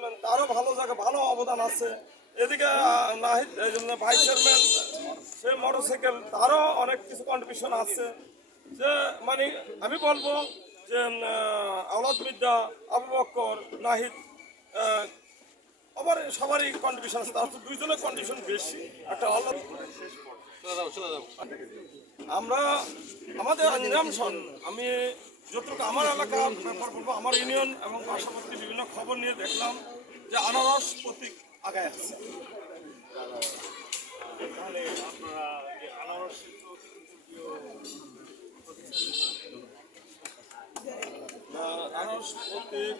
Chairman তারও ভালো জায়গা ভালো অবদান আছে। এদিকে নাহিদ ভাইস চেয়ারম্যান সে মোটরসাইকেল তারও অনেক কিছু কন্ট্রিবিউশন আছে। যে মানে আমি বলব যে আওলাদ মির্জা আবু বক্কর নাহিদ আবার সবারই কন্ট্রিবিউশন আছে। তার দুইজনের কন্ডিশন বেশি। একটা আমরা আমাদের নিরামশন আমি যতটুকু আমার এলাকার ব্যাপার বলব আমার ইউনিয়ন এবং পার্শ্ববর্তী বিভিন্ন খবর নিয়ে দেখলাম যে আনারস প্রতীক আগায় আসছে তাহলে আপনারা এই আনারস প্রতীক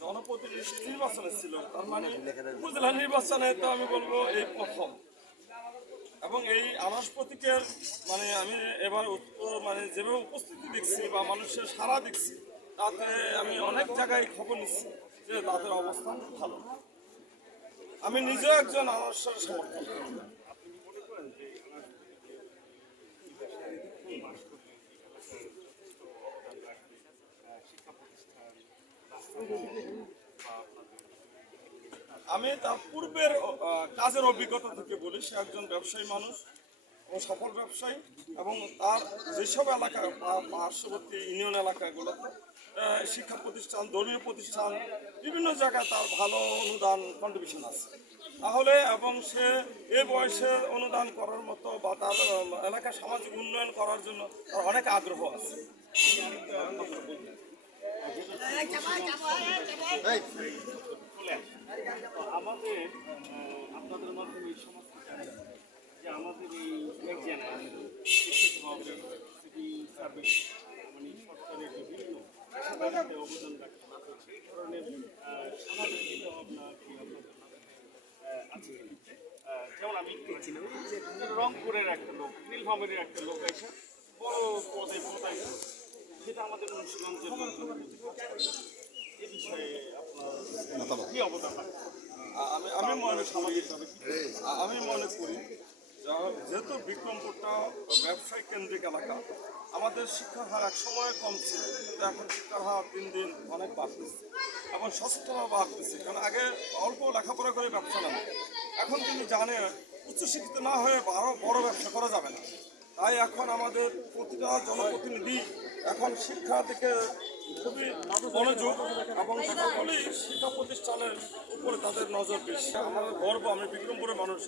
জনপ্রতিনিধি নির্বাচনে ছিল তার মানে উপজেলা নির্বাচনে তো আমি বলব এই প্রথম। এবং এই আনারস প্রতীকের মানে আমি এবার মানে যেভাবে উপস্থিতি দেখছি বা মানুষের সারা দেখছি, তাতে আমি অনেক জায়গায় খবর নিচ্ছি যে তাদের অবস্থান ভালো। আমি নিজেও একজন আনারসের সমর্থক। আমি তার পূর্বের কাজের অভিজ্ঞতা থেকে বলি সে একজন ব্যবসায়ী মানুষ ও সফল ব্যবসায়ী এবং তার যেসব এলাকা পার্শ্ববর্তী ইউনিয়ন এলাকাগুলোতে শিক্ষা প্রতিষ্ঠান দলীয় প্রতিষ্ঠান বিভিন্ন জায়গায় তার ভালো অনুদান কন্ট্রিবিউশন আছে। তাহলে এবং সে এ বয়সে অনুদান করার মতো বা তার আহ, এলাকার সামাজিক উন্নয়ন করার জন্য তার অনেক আগ্রহ আছে। আমাদের আপনাদের মাধ্যমে এই জানে যে আমাদের এই একজন শিক্ষিত হবে সিভিল সার্ভিস মানে সরকারের বিভিন্ন পেশাদারিতে অবদান রাখছে সেই ধরনের সামাজিক চিন্তা ভাবনা কি আপনাদের আছে যেমন আমি দেখছি না রংপুরের একটা লোক নীলফামারীর একটা লোক এসে বড় পদে পদায় সেটা আমাদের মুন্সিগঞ্জের লোক এ বিষয়ে আপনার কি অবদান রাখছে আমি আমি মনে আ- আমি মনে করি যেহেতু বিক্রমপুরটা ব্যবসায়িক কেন্দ্রিক এলাকা, আমাদের শিক্ষার হার এক সময় কম ছিল, কিন্তু এখন শিক্ষার হার দিন দিন অনেক বাড়তেছে এবং সচেতনতা বাড়তেছে, কারণ আগে অল্প লেখাপড়া করে ব্যবসা নামে এখন তিনি জানে উচ্চশিক্ষিত না হয়ে বড় বড় ব্যবসা করা যাবে না। তাই এখন আমাদের প্রতিটা জনপ্রতিনিধি এখন শিক্ষা থেকে খুবই মনোযোগ এবং সকলেই শিক্ষা প্রতিষ্ঠানের উপরে তাদের নজর বেশি, আমার গর্ব, আমি বিক্রমপুরের মানুষ